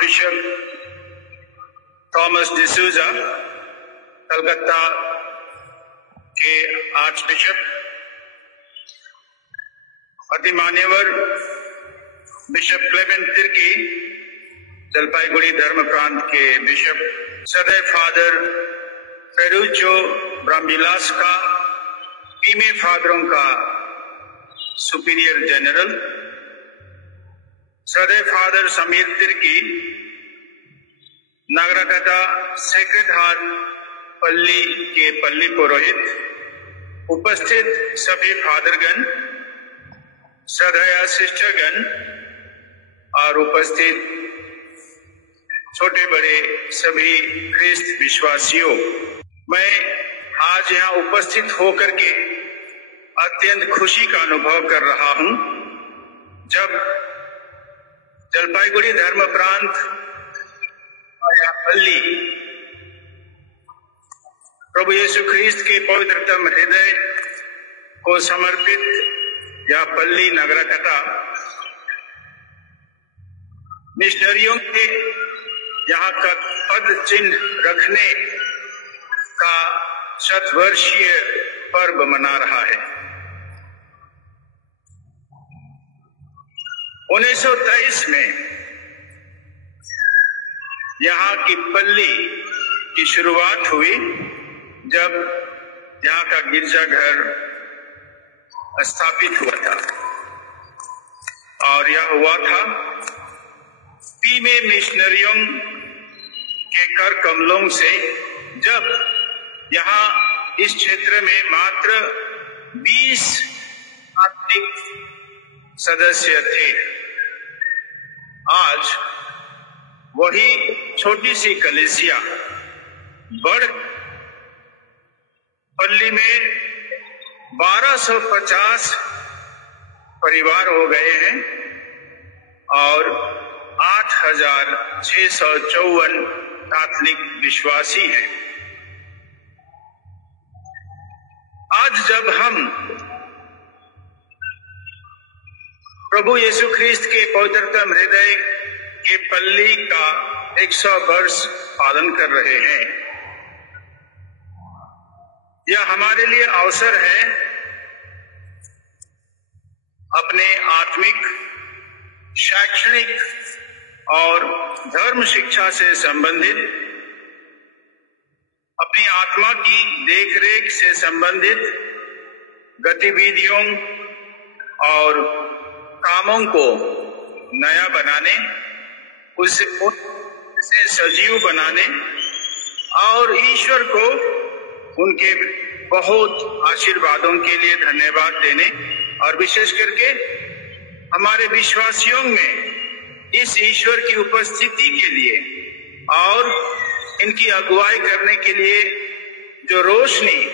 Bishop Thomas D'Souza, Calcutta के arch bishop, अति मान्यवर बिशप क्लेमेंट तिर्की, जलपाईगुड़ी धर्म प्रांत के बिशप, सदैव फादर फेरुचो ब्रह्मविलास का, पीमे फादरों का सुपीरियर जनरल, सदैव father Sameer Tirkey, Nagrakata sacred heart पल्ली के पल्ली पुरोहित, उपस्थित सभी फादरगण, श्रद्धेय सिस्टरगण और उपस्थित छोटे बड़े सभी ख्रिस्त विश्वासियों, मैं आज यहाँ उपस्थित होकर के अत्यंत खुशी का अनुभव कर रहा हूँ जब जलपाईगुड़ी धर्म प्रांत पल्ली प्रभु यीशु ख्रीस्त के पवित्रतम हृदय को समर्पित यह पल्ली नागराकटा मिशनरियों के यहाँ का पद चिन्ह रखने का शतवर्षीय पर्व मना रहा है। 1923 में यहाँ की पल्ली की शुरुआत हुई जब यहाँ का गिरजाघर स्थापित हुआ था, और यह हुआ था पीमे मिशनरियों के कर कमलों से, जब यहाँ इस क्षेत्र में मात्र 20 आत्मिक सदस्य थे। आज वही छोटी सी कलीसिया बढ़ पल्ली में 1250 परिवार हो गए हैं और 8654 कैथोलिक विश्वासी हैं। आज जब हम प्रभु यीशु ख्रीस्त के पवित्रतम हृदय के पल्ली का 100 वर्ष पालन कर रहे हैं, यह हमारे लिए अवसर है अपने आत्मिक, शैक्षणिक और धर्म शिक्षा से संबंधित, अपनी आत्मा की देखरेख से संबंधित गतिविधियों और कामों को नया बनाने, उसे सजीव बनाने और ईश्वर को उनके बहुत आशीर्वादों के लिए धन्यवाद देने, और विशेष करके हमारे विश्वासियों में इस ईश्वर की उपस्थिति के लिए और इनकी अगुवाई करने के लिए जो रोशनी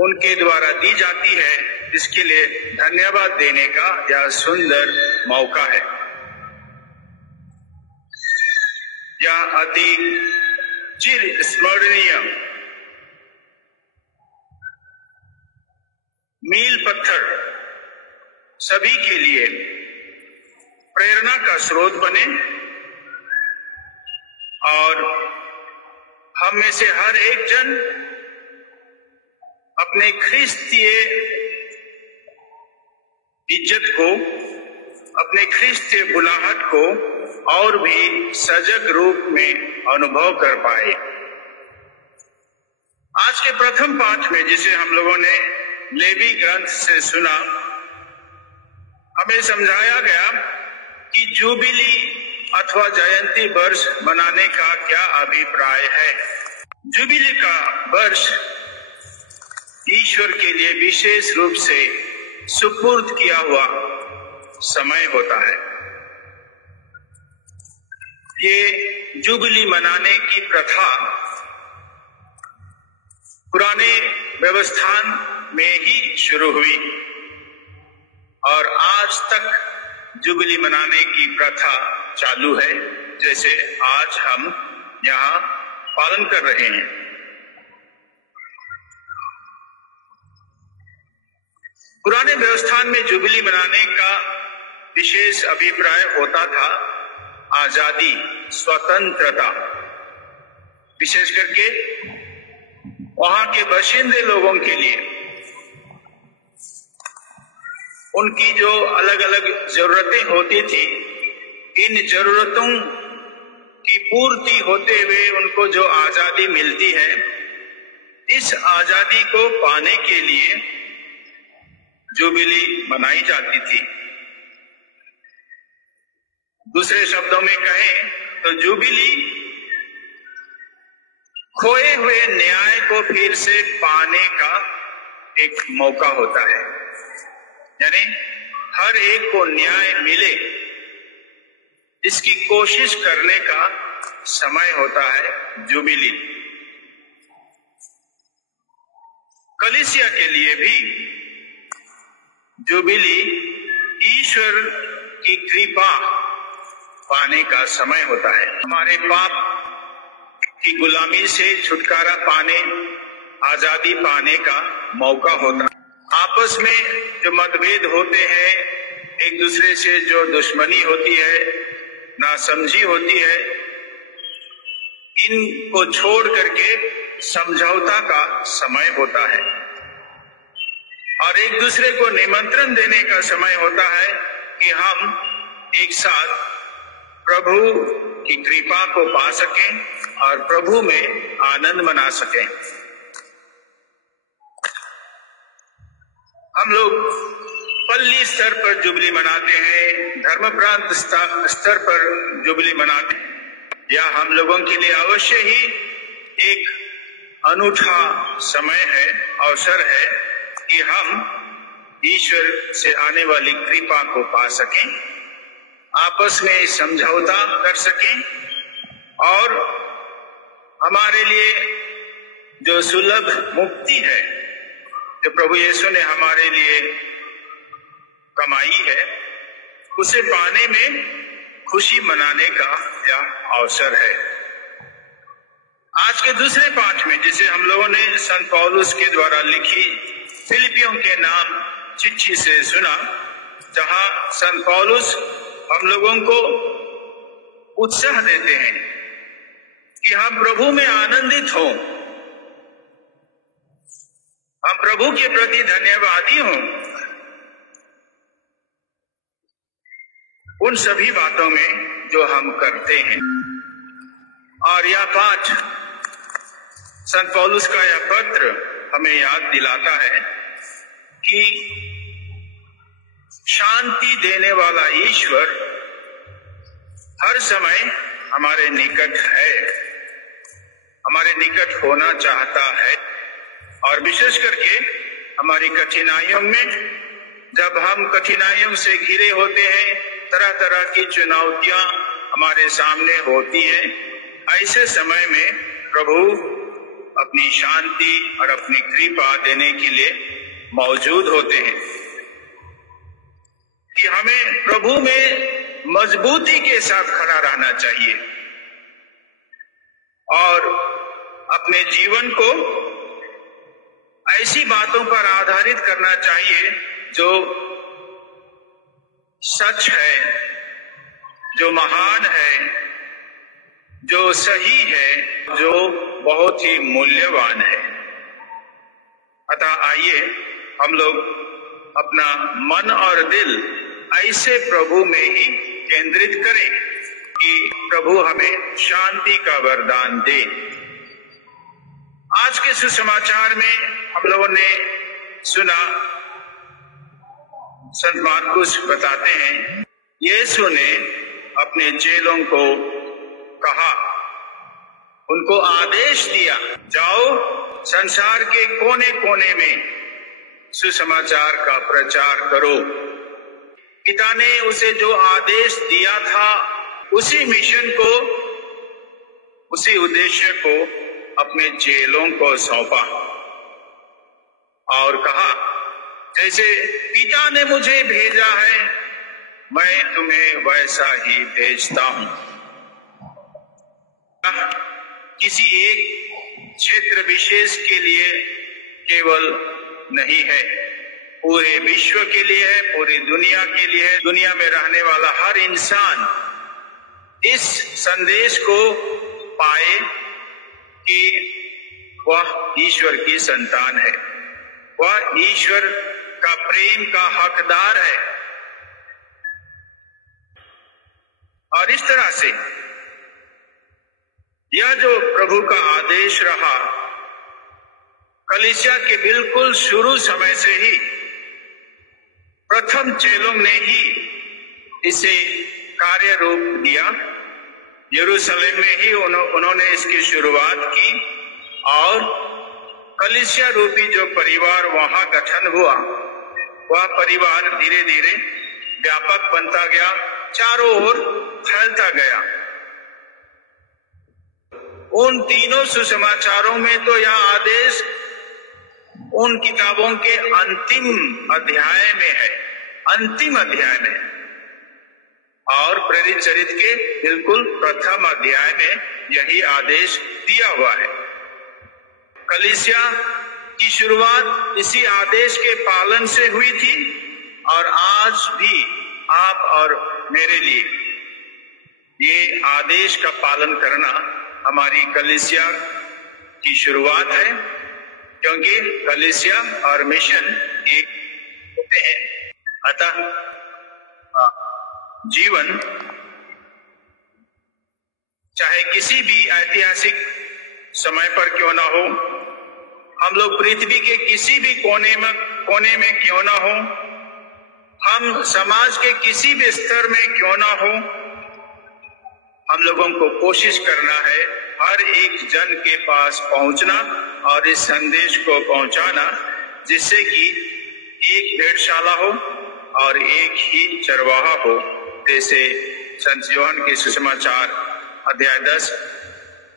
उनके द्वारा दी जाती है, इसके लिए धन्यवाद देने का यह सुंदर मौका है। यह अति चिर स्मरणीय मील पत्थर सभी के लिए प्रेरणा का स्रोत बने और हम में से हर एक जन अपने ख्रिस्तीय इज्जत को, अपने ख्रिस्तीय बुलाहट को और भी सजग रूप में अनुभव कर पाए। आज के प्रथम पाठ में जिसे हम लोगों ने लेवी ग्रंथ से सुना, हमें समझाया गया कि जुबिली अथवा जयंती वर्ष मनाने का क्या अभिप्राय है। जुबिली का वर्ष ईश्वर के लिए विशेष रूप से सुपुर्द किया हुआ समय होता है। ये जुबिली मनाने की प्रथा पुराने व्यवस्थान में ही शुरू हुई और आज तक जुबिली मनाने की प्रथा चालू है, जैसे आज हम यहाँ पालन कर रहे हैं। पुराने व्यवस्थान में जुबिली मनाने का विशेष अभिप्राय होता था आजादी, स्वतंत्रता, विशेष करके वहां के बाशिंदे लोगों के लिए उनकी जो अलग अलग जरूरतें होती थी, इन जरूरतों की पूर्ति होते हुए उनको जो आजादी मिलती है, इस आजादी को पाने के लिए जुबिली मनाई जाती थी। दूसरे शब्दों में कहें तो जुबिली खोए हुए न्याय को फिर से पाने का एक मौका होता है, यानी हर एक को न्याय मिले इसकी कोशिश करने का समय होता है जुबिली। कलीसिया के लिए भी जुबिली ईश्वर की कृपा पाने का समय होता है, हमारे पाप की गुलामी से छुटकारा पाने, आजादी पाने का मौका होता है। आपस में जो मतभेद होते हैं, एक दूसरे से जो दुश्मनी होती है, नासमझी होती है, इनको छोड़ करके समझौता का समय होता है और एक दूसरे को निमंत्रण देने का समय होता है कि हम एक साथ प्रभु की कृपा को पा सकें और प्रभु में आनंद मना सकें। हम लोग पल्ली स्तर पर जुबली मनाते हैं, धर्म प्रांत स्तर पर जुबली मनाते हैं, या हम लोगों के लिए अवश्य ही एक अनूठा समय है, अवसर है कि हम ईश्वर से आने वाली कृपा को पा सकें, आपस में समझौता कर सकें और हमारे लिए जो सुलभ मुक्ति है, जो प्रभु यीशु ने हमारे लिए कमाई है, उसे पाने में खुशी मनाने का यह अवसर है। आज के दूसरे पाठ में, जिसे हम लोगों ने संत पौलुस के द्वारा लिखी फिलिपियों के नाम चिट्ठी से सुना, जहां संत पौलुस हम लोगों को उत्साह देते हैं कि हम प्रभु में आनंदित हों, हम प्रभु के प्रति धन्यवादी हों उन सभी बातों में जो हम करते हैं। और यह पाठ, संत पौलुस का यह पत्र हमें याद दिलाता है कि शांति देने वाला ईश्वर हर समय हमारे निकट है, हमारे निकट होना चाहता है, और विशेष करके हमारी कठिनाइयों में, जब हम कठिनाइयों से घिरे होते हैं, तरह तरह की चुनौतियां हमारे सामने होती हैं, ऐसे समय में प्रभु अपनी शांति और अपनी कृपा देने के लिए मौजूद होते हैं कि हमें प्रभु में मजबूती के साथ खड़ा रहना चाहिए और अपने जीवन को ऐसी बातों पर आधारित करना चाहिए जो सच है, जो महान है, जो सही है, जो बहुत ही मूल्यवान है। अतः आइए हम लोग अपना मन और दिल ऐसे प्रभु में ही केंद्रित करें कि प्रभु हमें शांति का वरदान दे। आज के सुसमाचार में हम लोगों ने सुना, संत मार्कुस बताते हैं, यीशु ने अपने चेलों को कहा, उनको आदेश दिया, जाओ संसार के कोने कोने में सुसमाचार का प्रचार करो। पिता ने उसे जो आदेश दिया था, उसी मिशन को, उसी उद्देश्य को अपने चेलों को सौंपा और कहा, जैसे पिता ने मुझे भेजा है, मैं तुम्हें वैसा ही भेजता हूं। किसी एक क्षेत्र विशेष के लिए केवल नहीं है, पूरे विश्व के लिए है, पूरी दुनिया के लिए है। दुनिया में रहने वाला हर इंसान इस संदेश को पाए कि वह ईश्वर की संतान है, वह ईश्वर का प्रेम का हकदार है। और इस तरह से यह जो प्रभु का आदेश रहा, कलीसिया के बिल्कुल शुरू समय से ही प्रथम चेलों ने ही इसे कार्य रूप दिया। यरूशलेम में ही उन्होंने इसकी शुरुआत की और कलीसिया रूपी जो परिवार वहां गठन हुआ, वह परिवार धीरे धीरे व्यापक बनता गया, चारों ओर फैलता गया। उन तीनों सुसमाचारों में तो यह आदेश उन किताबों के अंतिम अध्याय में है, अंतिम अध्याय में, और प्रेरित चरित्र के बिल्कुल प्रथम अध्याय में यही आदेश दिया हुआ है। कलीसिया की शुरुआत इसी आदेश के पालन से हुई थी और आज भी आप और मेरे लिए ये आदेश का पालन करना हमारी कलीसिया की शुरुआत है, क्योंकि कलीसिया और मिशन एक होते हैं। अतः जीवन चाहे किसी भी ऐतिहासिक समय पर क्यों ना हो, हम लोग पृथ्वी के किसी भी कोने में क्यों ना हो, हम समाज के किसी भी स्तर में क्यों ना हो, हम लोगों को कोशिश करना है हर एक जन के पास पहुंचना और इस संदेश को पहुंचाना, जिससे कि एक भेड़शाला हो और एक ही चरवाहा हो, जैसे संत यूहन्ना के सुसमाचार अध्याय 10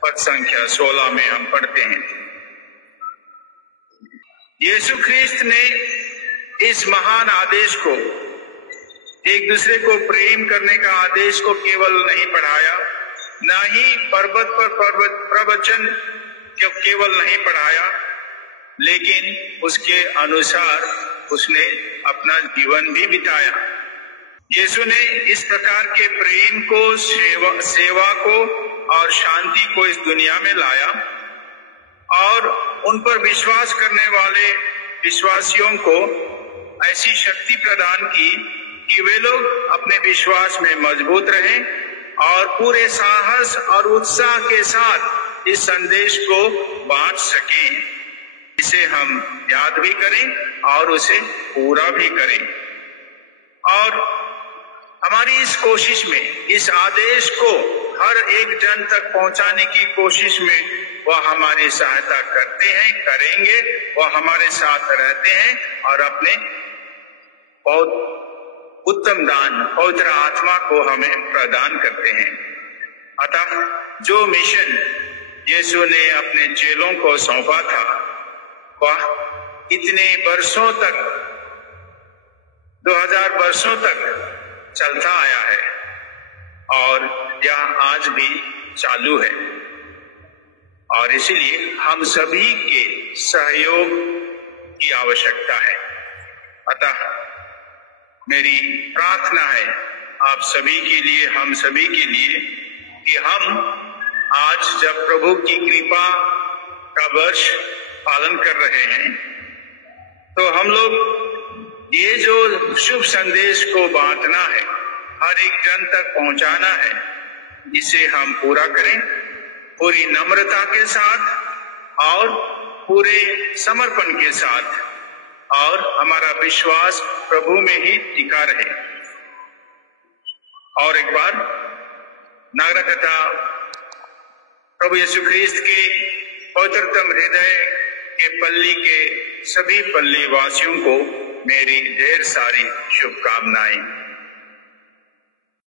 पद संख्या 16 में हम पढ़ते हैं। यीशु ख्रिस्त ने इस महान आदेश को, एक दूसरे को प्रेम करने का आदेश को केवल नहीं पढ़ाया, ना ही पर्वत पर प्रवचन केवल नहीं पढ़ाया, लेकिन उसके अनुसार उसने अपना जीवन भी बिताया। यीशु ने इस प्रकार के प्रेम को, सेवा को और शांति को इस दुनिया में लाया और उन पर विश्वास करने वाले विश्वासियों को ऐसी शक्ति प्रदान की कि वे लोग अपने विश्वास में मजबूत रहें और पूरे साहस और उत्साह के साथ इस संदेश को बांट सकें। इसे हम याद भी करें और उसे पूरा भी करें। और हमारी इस कोशिश में, इस आदेश को हर एक जन तक पहुंचाने की कोशिश में वह हमारी सहायता करते हैं, करेंगे, वह हमारे साथ रहते हैं और अपने बहुत उत्तम दान पवित्र आत्मा को हमें प्रदान करते हैं। अतः जो मिशन यीशु ने अपने चेलों को सौंपा था, वह इतने वर्षों तक, 2000 वर्षों तक चलता आया है और यह आज भी चालू है। और इसलिए हम सभी के सहयोग की आवश्यकता है। अतः मेरी प्रार्थना है आप सभी के लिए, हम सभी के लिए, कि हम आज जब प्रभु की कृपा का वर्ष पालन कर रहे हैं, तो हम लोग ये जो शुभ संदेश को बांटना है, हर एक जन तक पहुंचाना है, इसे हम पूरा करें पूरी नम्रता के साथ और पूरे समर्पण के साथ, और हमारा विश्वास प्रभु में ही टिका रहे। और एक बार नागरिकता प्रभु यीशु ख्रिस्त के पवित्रतम हृदय के पल्ली के सभी पल्ली वासियों को मेरी ढेर सारी शुभकामनाएं।